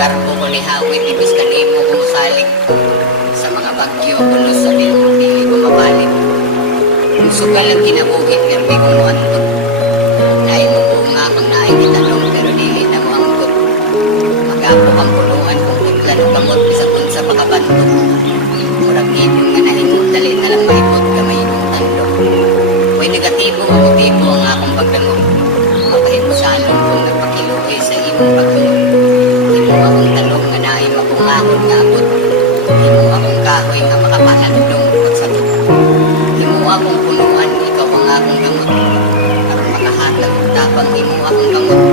garbo ko ni hawit, ibis kanimo ko masalig. Sa mga bagyo, kulos sa dili ko mabalik. Kung sugal ang kinabuhit, garbi ko mo antod. Naay mo bunga, kung naay kitanong, pero dili na mo angkot. Magapo kang puluhan, kung kutlan o kamot, bisag kung sa pakabantog. Murag ngipon nga nahimot, dali na lang maipot, kamay mong tandok. Huwag negatibo, motibo ang akong pagdangon. Makahin mo sa along kung nagpakiluoy sa imong pagtunod. Imo akong talong nga naay mabungahon nga abot. Imo akong kahoy nga makapanagdong pagsatot. Imo akong punuan, ikaw ang akong gamot. Para makahatag tabang imo akong gamot.